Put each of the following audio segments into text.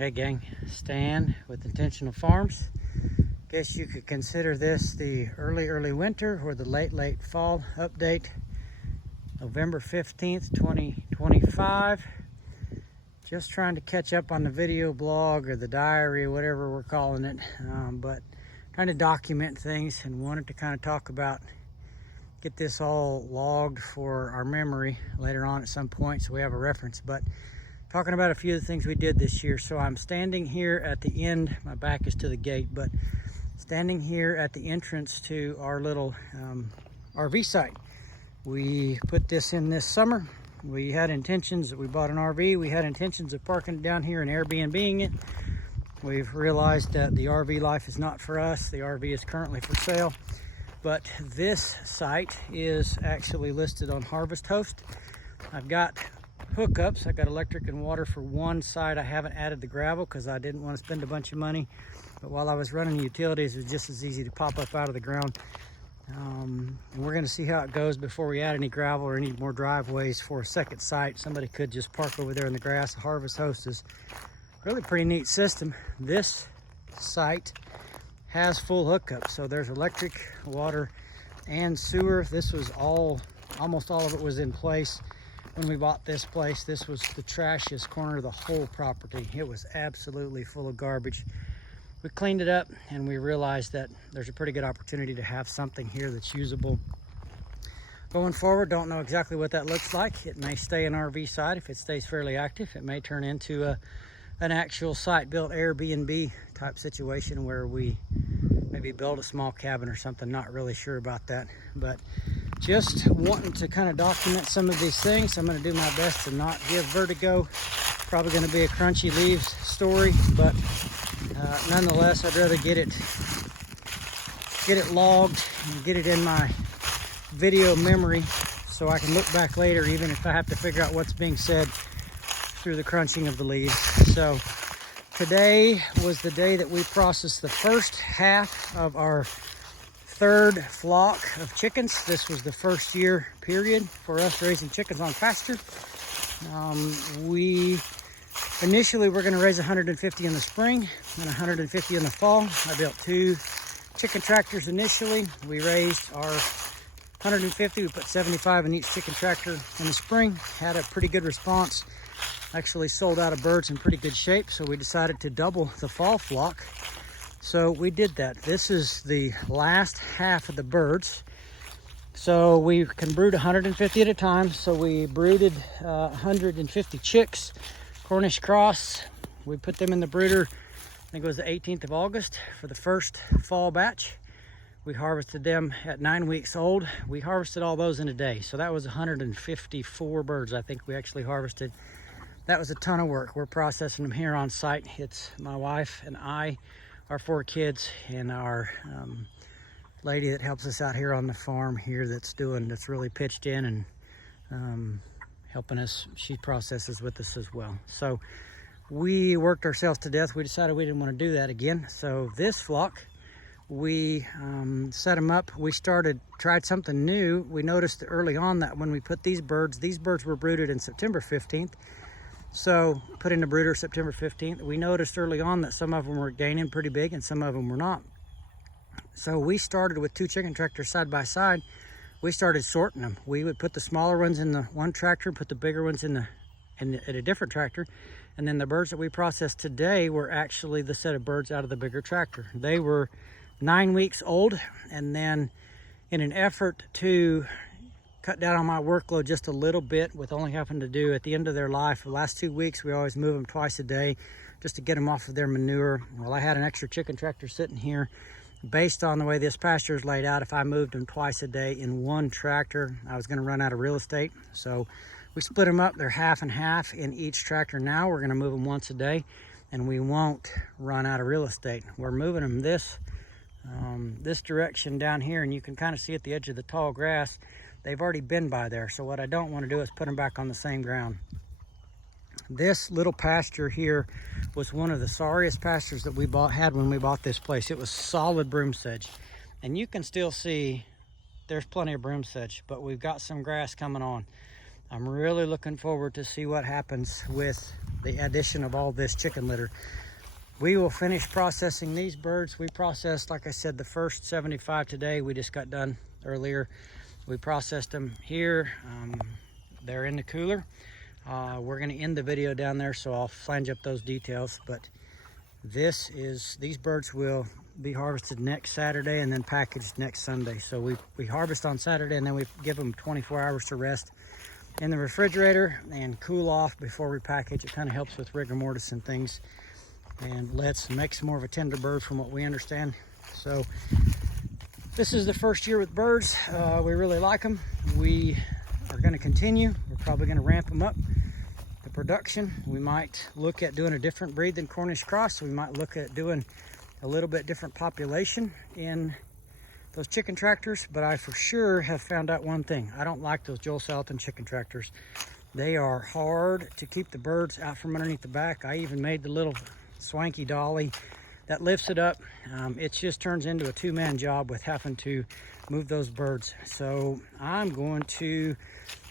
Hey gang, Stan with Intentional Farms. Guess you could consider this the early winter or the late fall update. November 15th, 2025. Just trying to catch up on the video blog or the diary, whatever we're calling it. But trying to document things and wanted to kind of talk about, get this all logged for our memory later on at some point so we have a reference. But talking about a few of the things we did this year. So I'm standing here at the end, my back is to the gate, but standing here at the entrance to our little RV site. We put this in this summer. We had intentions, we bought an RV, we had intentions of parking it down here and Airbnb-ing it. We've realized that the RV life is not for us. The RV is currently for sale, but this site is actually listed on Harvest Host. I've got hookups. I got electric and water for one side. I haven't added the gravel because I didn't want to spend a bunch of money, but while I was running the utilities, it was just as easy to pop up out of the ground. And we're going to see how it goes before we add any gravel or any more driveways for a second site. Somebody could just park over there in the grass. Harvest Host is really a pretty neat system. This site has full hookups, so there's electric, water, and sewer. This was almost all of it was in place when we bought this place. This was the trashiest corner of the whole property. It was absolutely full of garbage. We cleaned it up and we realized that there's a pretty good opportunity to have something here that's usable going forward. Don't know exactly what that looks like. It may stay an RV site if it stays fairly active. It may turn into an actual site-built Airbnb type situation where we maybe build a small cabin or something. Not really sure about that, but just wanting to kind of document some of these things. I'm going to do my best to not give vertigo. Probably going to be a crunchy leaves story, but nonetheless, I'd rather get it logged and get it in my video memory so I can look back later, even if I have to figure out what's being said through the crunching of the leaves. So today was the day that we processed the first half of our third flock of chickens. This was the first year period for us raising chickens on pasture. Initially, we're going to raise 150 in the spring and 150 in the fall. I built 2 chicken tractors initially. We raised our 150. We put 75 in each chicken tractor in the spring. Had a pretty good response. Actually sold out of birds in pretty good shape, so we decided to double the fall flock. So we did that. This is the last half of the birds. So we can brood 150 at a time. So we brooded 150 chicks. Cornish cross. We put them in the brooder, I think it was the 18th of August for the first fall batch. We harvested them at 9 weeks old. We harvested all those in a day. So that was 154 birds I think we actually harvested. That was a ton of work. We're processing them here on site. It's my wife and I, our 4 kids, and our lady that helps us out here on the farm here that's really pitched in and helping us. She processes with us as well. So we worked ourselves to death. We decided we didn't want to do that again. So this flock, we set them up. We tried something new. We noticed early on that when we put these birds were brooded in September 15th. So put in the brooder September 15th. We noticed early on that some of them were gaining pretty big and some of them were not. So we started with 2 chicken tractors side by side. We started sorting them. We would put the smaller ones in the one tractor, put the bigger ones at a different tractor. And then the birds that we processed today were actually the set of birds out of the bigger tractor. They were 9 weeks old. And then in an effort to cut down on my workload just a little bit with only having to do at the end of their life, the last 2 weeks, we always move them twice a day just to get them off of their manure. Well, I had an extra chicken tractor sitting here. Based on the way this pasture is laid out, if I moved them twice a day in one tractor, I was going to run out of real estate. So we split them up. They're half and half in each tractor now. We're going to move them once a day, and we won't run out of real estate. We're moving them this direction down here, and you can kind of see at the edge of the tall grass, they've already been by there. So what I don't want to do is put them back on the same ground. This little pasture here was one of the sorriest pastures that we had when we bought this place. It was solid broom sedge, and you can still see there's plenty of broom sedge, but we've got some grass coming on. I'm really looking forward to see what happens with the addition of all this chicken litter. We will finish processing these birds. We processed, like I said, the first 75 today. We just got done earlier. We processed them here. They're in the cooler. We're gonna end the video down there, so I'll flange up those details. But these birds will be harvested next Saturday and then packaged next Sunday. So we harvest on Saturday and then we give them 24 hours to rest in the refrigerator and cool off before we package. It kind of helps with rigor mortis and things, and makes more of a tender bird from what we understand. So this is the first year with birds. We really like them. We are going to continue. We're probably going to ramp them up, the production. We might look at doing a different breed than Cornish cross. We might look at doing a little bit different population in those chicken tractors, but I for sure have found out one thing. I don't like those Joel Salatin chicken tractors. They are hard to keep the birds out from underneath the back. I even made the little swanky dolly that lifts it up. It just turns into a two-man job with having to move those birds. So I'm going to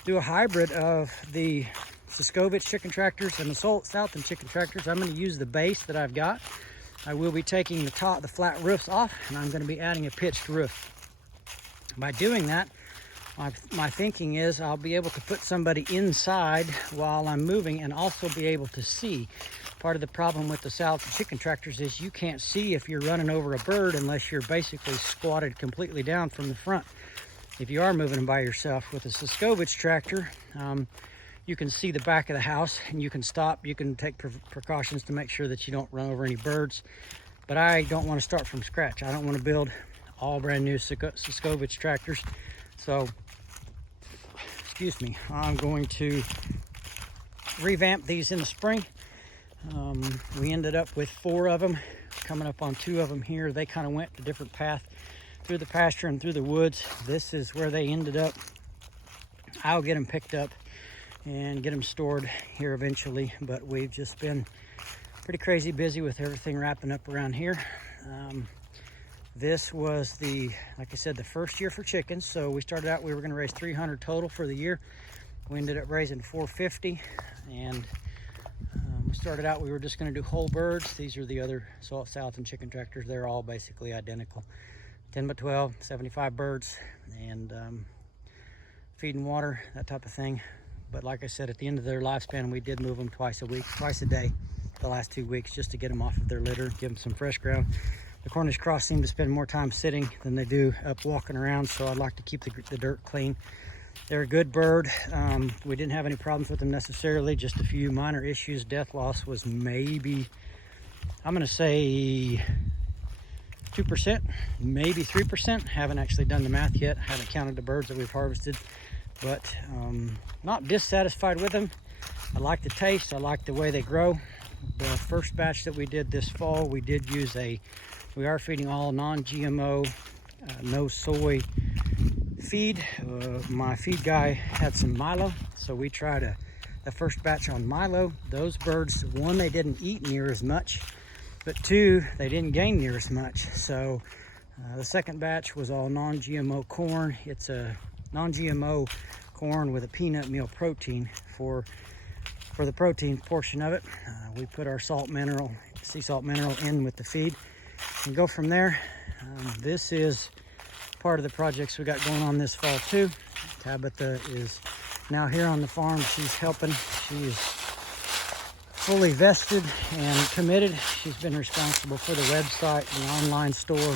do a hybrid of the Suscovich chicken tractors and the Salatin chicken tractors. I'm going to use the base that I've got. I will be taking the flat roofs off, and I'm going to be adding a pitched roof. By doing that, my thinking is I'll be able to put somebody inside while I'm moving and also be able to see. Part of the problem with the Salatin chicken tractors is you can't see if you're running over a bird unless you're basically squatted completely down from the front. If you are moving them by yourself. With a Suscovich tractor, you can see the back of the house and you can stop. You can take precautions to make sure that you don't run over any birds. But I don't want to start from scratch. I don't want to build all brand new Suscovich tractors. So, excuse me, I'm going to revamp these in the spring. We ended up with 4 of them, coming up on 2 of them here. They kind of went a different path through the pasture and through the woods. This is where they ended up. I'll get them picked up and get them stored here eventually, but we've just been pretty crazy busy with everything wrapping up around here. This was like I said, the first year for chickens. So we started out, we were going to raise 300 total for the year. We ended up raising 450, and we started out, we were just going to do whole birds. These are the other Salatin chicken tractors. They're all basically identical. 10 by 12, 75 birds, and feed and water, that type of thing. But like I said, at the end of their lifespan, we did move them twice a day, the last 2 weeks, just to get them off of their litter, give them some fresh ground. The Cornish cross seem to spend more time sitting than they do up walking around, so I'd like to keep the dirt clean. They're a good bird. We didn't have any problems with them necessarily, just a few minor issues. Death loss was maybe, I'm gonna say 2%, maybe 3%. Haven't actually done the math yet. Haven't counted the birds that we've harvested, but not dissatisfied with them. I like the taste. I like the way they grow. The first batch that we did this fall, we did use we are feeding all non-GMO, no soy feed. My feed guy had some Milo, so we tried the first batch on Milo. Those birds, 1, they didn't eat near as much, but 2, they didn't gain near as much. So the second batch was all non-GMO corn. It's a non-GMO corn with a peanut meal protein for the protein portion of it. We put our sea salt mineral in with the feed and go from there. This is part of the projects we got going on this fall too. Tabitha is now here on the farm. She's helping. She is fully vested and committed. She's been responsible for the website, the online store,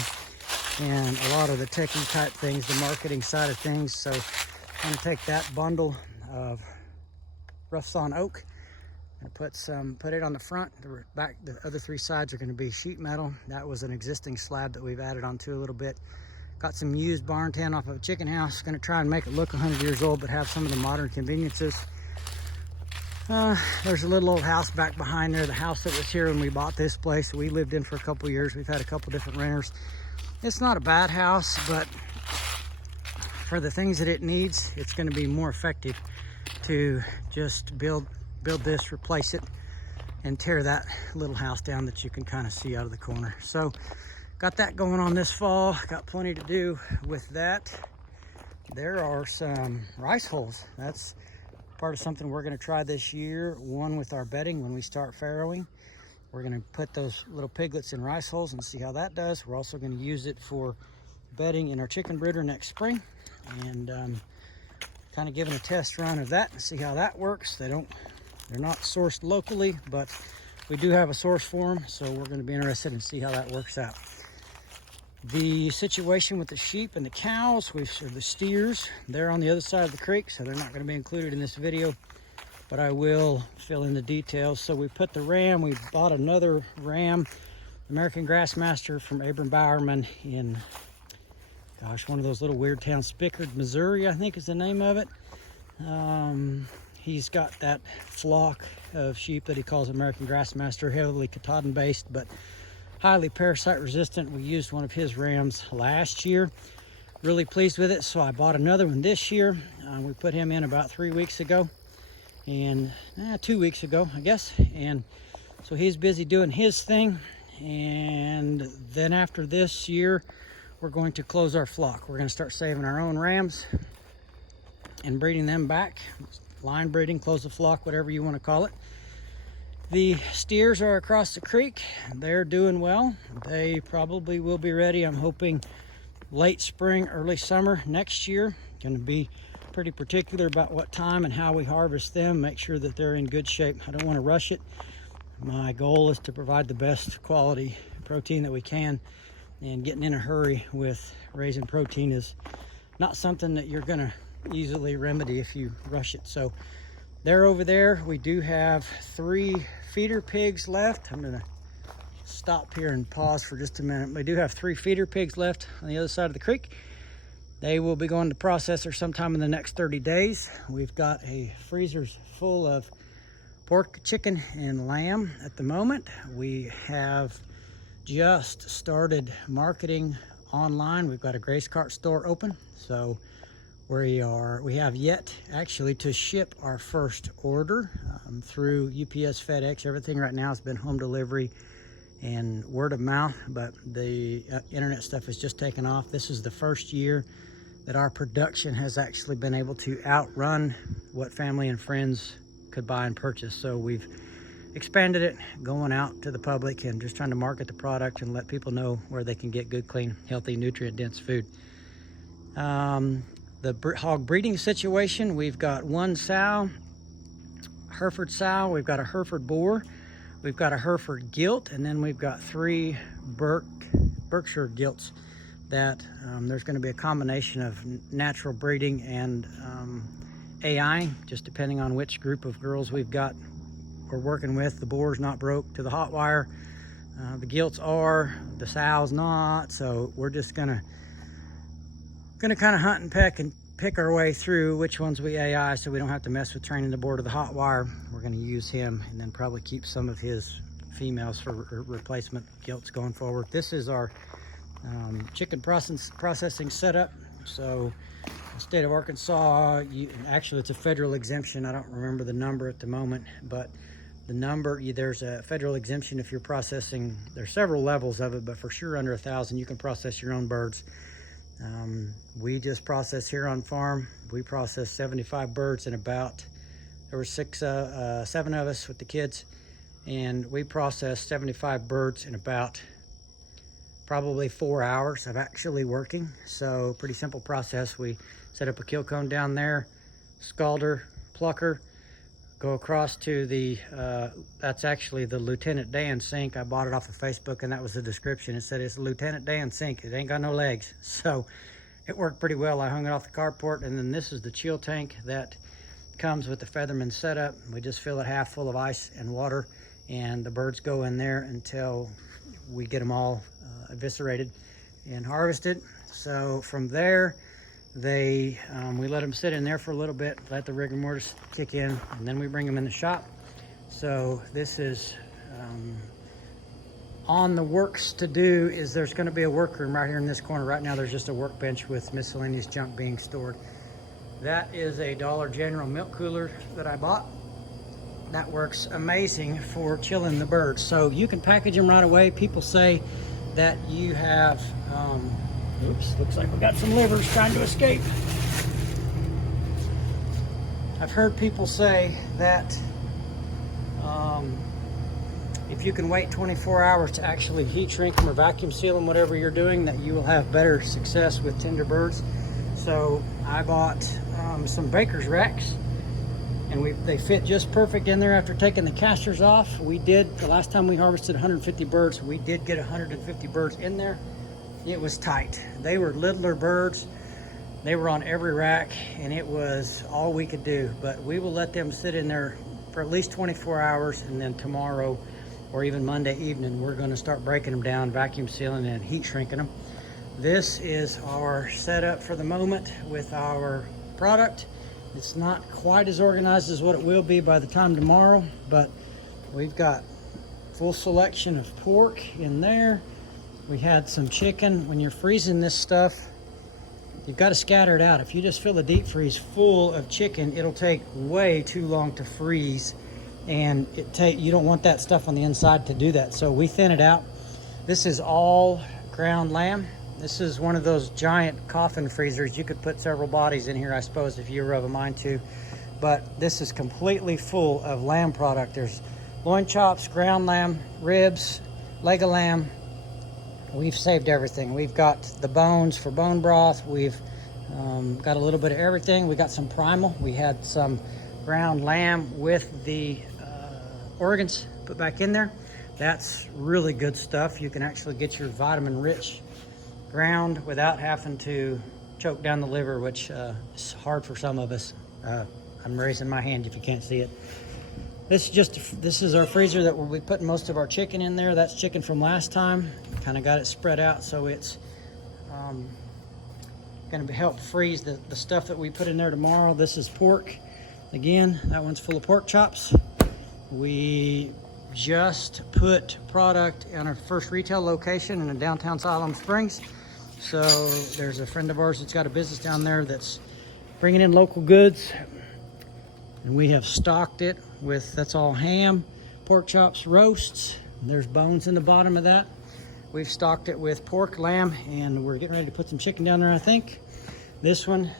and a lot of the techie type things, the marketing side of things. So I'm going to take that bundle of rough sawn oak and put it on the front. The other 3 sides are going to be sheet metal. That was an existing slab that we've added onto a little bit. Got some used barn tin off of a chicken house. Going to try and make it look 100 years old, but have some of the modern conveniences. There's a little old house back behind there. The house that was here when we bought this place, we lived in for a couple years. We've had a couple different renters. It's not a bad house, but for the things that it needs, it's going to be more effective to just build this, replace it, and tear that little house down that you can kind of see out of the corner. So got that going on this fall. Got plenty to do with that. There are some rice hulls. That's part of something we're going to try this year. One, with our bedding when we start farrowing. We're going to put those little piglets in rice holes and see how that does. We're also going to use it for bedding in our chicken brooder next spring, and kind of giving a test run of that and see how that works. They're not sourced locally, but we do have a source for them, so we're going to be interested in see how that works out. The situation with the sheep and the cows, or the steers, they're on the other side of the creek, so they're not going to be included in this video, but I will fill in the details. So we put the ram, we bought another ram, American Grassmaster from Abram Bowerman in, gosh, one of those little weird towns, Spickard, Missouri, I think is the name of it. He's got that flock of sheep that he calls American Grassmaster, heavily Katahdin based, but highly parasite resistant. We used one of his rams last year. Really pleased with it, so I bought another one this year. We put him in about 3 weeks ago, and 2 weeks ago, I guess. And so he's busy doing his thing. And then after this year, we're going to close our flock. We're going to start saving our own rams and breeding them back. Line breeding, close the flock, whatever you want to call it. The steers are across the creek. They're doing well. They probably will be ready, I'm hoping, late spring, early summer next year. Going to be pretty particular about what time and how we harvest them, make sure that they're in good shape. I don't want to rush it. My goal is to provide the best quality protein that we can, and getting in a hurry with raising protein is not something that you're going to easily remedy if you rush it. So they're over there. We do have 3 feeder pigs left. I'm going to stop here and pause for just a minute. We do have 3 feeder pigs left on the other side of the creek. They will be going to processor sometime in the next 30 days. We've got a freezers full of pork, chicken, and lamb at the moment. We have just started marketing online. We've got a Grace Cart store open, so we have yet actually to ship our first order through UPS, FedEx. Everything right now has been home delivery and word of mouth, but the internet stuff has just taken off. This is the first year that our production has actually been able to outrun what family and friends could buy and purchase. So we've expanded it, going out to the public and just trying to market the product and let people know where they can get good, clean, healthy, nutrient-dense food. The hog breeding situation, we've got 1 sow, Hereford sow, we've got a Hereford boar, we've got a Hereford gilt, and then we've got 3 Berkshire gilts that there's going to be a combination of natural breeding and AI, just depending on which group of girls we're working with. The boar's not broke to the hot wire. The gilts are, the sow's not, so we're just gonna kind of hunt and peck and pick our way through which ones we AI, so we don't have to mess with training the boar to the hot wire. We're going to use him and then probably keep some of his females for replacement gilts going forward. This is our chicken processing setup. So the state of Arkansas, actually it's a federal exemption. I don't remember the number at the moment, but the number, there's a federal exemption if you're processing. There's several levels of it, but for sure under 1,000 you can process your own birds. We just process here on farm. We processed 75 birds in about, there were 7 of us with the kids, and we processed 75 birds in about probably 4 hours of actually working. So pretty simple process. We set up a kill cone down there, scalder, plucker, go across to the, that's actually the Lieutenant Dan sink. I bought it off of Facebook, and that was the description. It said it's a Lieutenant Dan sink. It ain't got no legs. So it worked pretty well. I hung it off the carport, and then this is the chill tank that comes with the Featherman setup. We just fill it half full of ice and water, and the birds go in there until we get them all eviscerated and harvested. So from there, we let them sit in there for a little bit, let the rigor mortis kick in, and then we bring them in the shop. So this is on the works to do. Is there's going to be a workroom right here in this corner. Right now there's just a workbench with miscellaneous junk being stored. That is a Dollar General milk cooler that I bought. That works amazing for chilling the birds. So you can package them right away. People say that you have oops, looks like we got some livers trying to escape. I've heard people say that if you can wait 24 hours to actually heat shrink them or vacuum seal them, whatever you're doing, that you will have better success with tender birds. So I bought some baker's racks, and they fit just perfect in there after taking the casters off. We did, the last time we harvested 150 birds, we did get 150 birds in there. It was tight. They were littler birds. They were on every rack, and it was all we could do. But we will let them sit in there for at least 24 hours, and then tomorrow or even Monday evening, we're going to start breaking them down, vacuum sealing and heat shrinking them. This is our setup for the moment with our product. It's not quite as organized as what it will be by the time tomorrow, but we've got full selection of pork in there. We had some chicken. When you're freezing this stuff, you've got to scatter it out. If you just fill a deep freeze full of chicken, it'll take way too long to freeze, and you don't want that stuff on the inside to do that. So we thin it out. This is all ground lamb. This is one of those giant coffin freezers. You could put several bodies in here, I suppose, if you were of a mind to. But this is completely full of lamb product. There's loin chops, ground lamb, ribs, leg of lamb. We've saved everything. We've got the bones for bone broth. We've got a little bit of everything. We got some primal. We had some ground lamb with the organs put back in there. That's really good stuff. You can actually get your vitamin-rich ground without having to choke down the liver, which is hard for some of us. I'm raising my hand if you can't see it. This is our freezer that we'll be putting most of our chicken in there. That's chicken from last time. Kind of got it spread out so it's going to help freeze the stuff that we put in there tomorrow. This is pork. Again, that one's full of pork chops. We just put product in our first retail location in downtown Siloam Springs. So there's a friend of ours that's got a business down there that's bringing in local goods, and we have stocked it with, that's all ham, pork chops, roasts. There's bones in the bottom of that. We've stocked it with pork, lamb, and we're getting ready to put some chicken down there, I think. This one,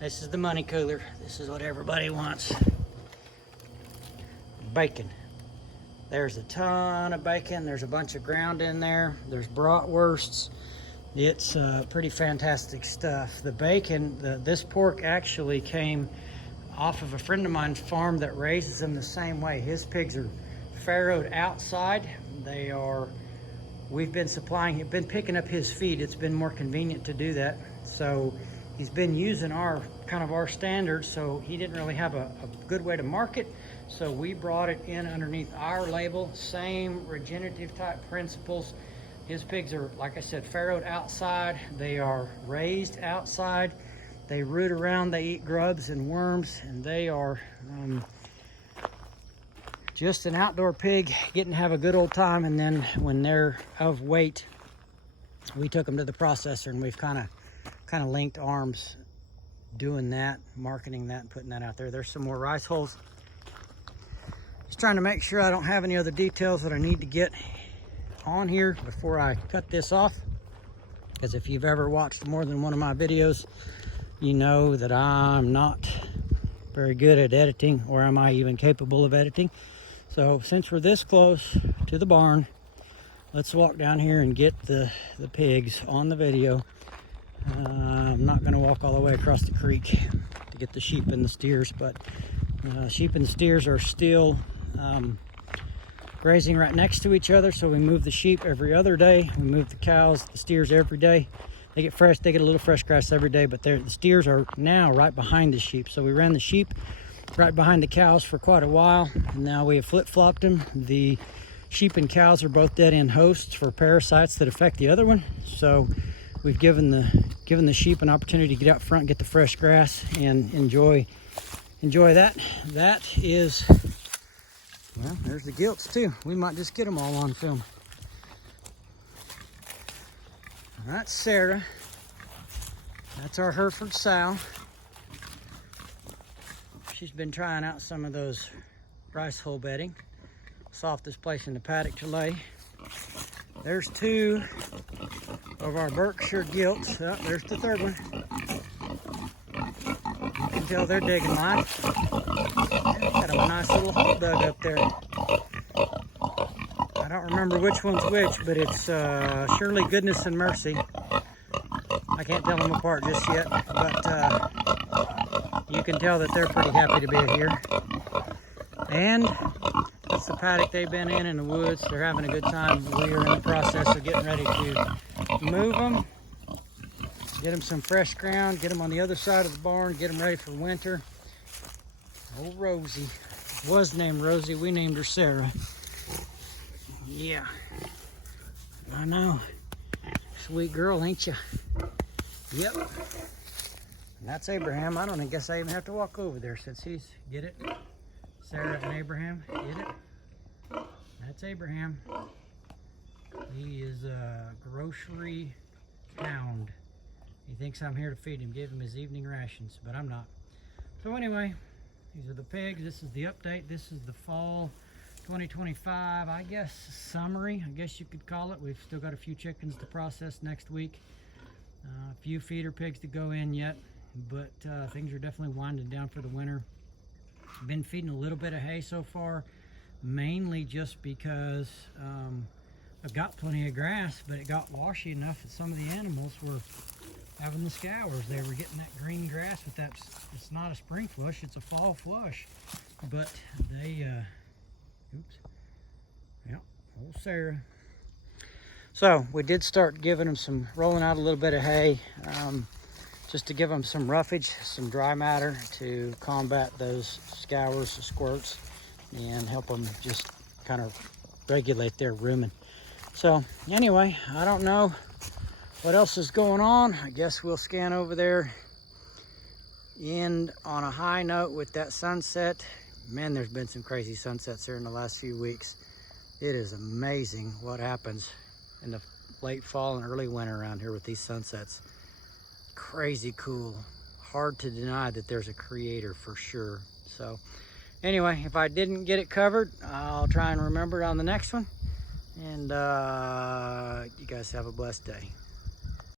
this is the money cooler. This is what everybody wants. Bacon. There's a ton of bacon. There's a bunch of ground in there. There's bratwursts. It's pretty fantastic stuff. The bacon, this pork actually came off of a friend of mine's farm that raises them the same way. His pigs are farrowed outside. We've been picking up his feed. It's been more convenient to do that. So he's been using our standards, so he didn't really have a good way to market. So we brought it in underneath our label, same regenerative type principles. His pigs are, like I said, farrowed outside. They are raised outside. They root around, they eat grubs and worms, and they are just an outdoor pig getting to have a good old time. And then when they're of weight, we took them to the processor, and we've kind of linked arms doing that, marketing that, and putting that out there. There's some more rice holes. Just trying to make sure I don't have any other details that I need to get on here before I cut this off, because if you've ever watched more than one of my videos, you know that I'm not very good at editing, or am I even capable of editing. So since we're this close to the barn, let's walk down here and get the pigs on the video. I'm not going to walk all the way across the creek to get the sheep and the steers, but sheep and steers are still grazing right next to each other. So we move the sheep every other day. We move the cows, the steers every day. They get a little fresh grass every day, but the steers are now right behind the sheep. So we ran the sheep right behind the cows for quite a while, and now we have flip-flopped them. The sheep and cows are both dead-end hosts for parasites that affect the other one. So we've given the sheep an opportunity to get out front, get the fresh grass, and enjoy that. That is, well, there's the gilts too. We might just get them all on film. That's Sarah. That's our Hereford sow. She's been trying out some of those rice hole bedding. Softest place in the paddock to lay. There's two of our Berkshire gilts. Oh, there's the third one. You can can tell they're digging life. Got a nice little hole dug up there. I don't remember which one's which, but it's surely Goodness and Mercy. I can't tell them apart just yet, but you can tell that they're pretty happy to be here. And that's the paddock they've been in the woods. They're having a good time. We are in the process of getting ready to move them, get them some fresh ground, get them on the other side of the barn, get them ready for winter. Old Rosie was named Rosie. We named her Sarah. Yeah, I know. Sweet girl, ain't you? Yep. And that's Abraham. I guess I even have to walk over there since he's, get it? Sarah and Abraham, get it? That's Abraham. He is a grocery hound. He thinks I'm here to feed him, give him his evening rations, but I'm not. So anyway, these are the pigs. This is the update. This is the fall 2025, I guess, summary, I guess you could call it. We've still got a few chickens to process next week. A few feeder pigs to go in yet, but things are definitely winding down for the winter. Been feeding a little bit of hay so far, mainly just because I've got plenty of grass, but it got washy enough that some of the animals were having the scours. They were getting that green grass with that. It's not a spring flush, it's a fall flush, but they oops. Yep, old Sarah. So we did start giving them some, rolling out a little bit of hay, just to give them some roughage, some dry matter to combat those scours, squirts, and help them just kind of regulate their rumen. So anyway, I don't know what else is going on. I guess we'll scan over there, end on a high note with that sunset. Man, there's been some crazy sunsets here in the last few weeks. It is amazing what happens in the late fall and early winter around here with these sunsets. Crazy cool. Hard to deny that there's a creator for sure. So anyway, if I didn't get it covered, I'll try and remember it on the next one. And you guys have a blessed day.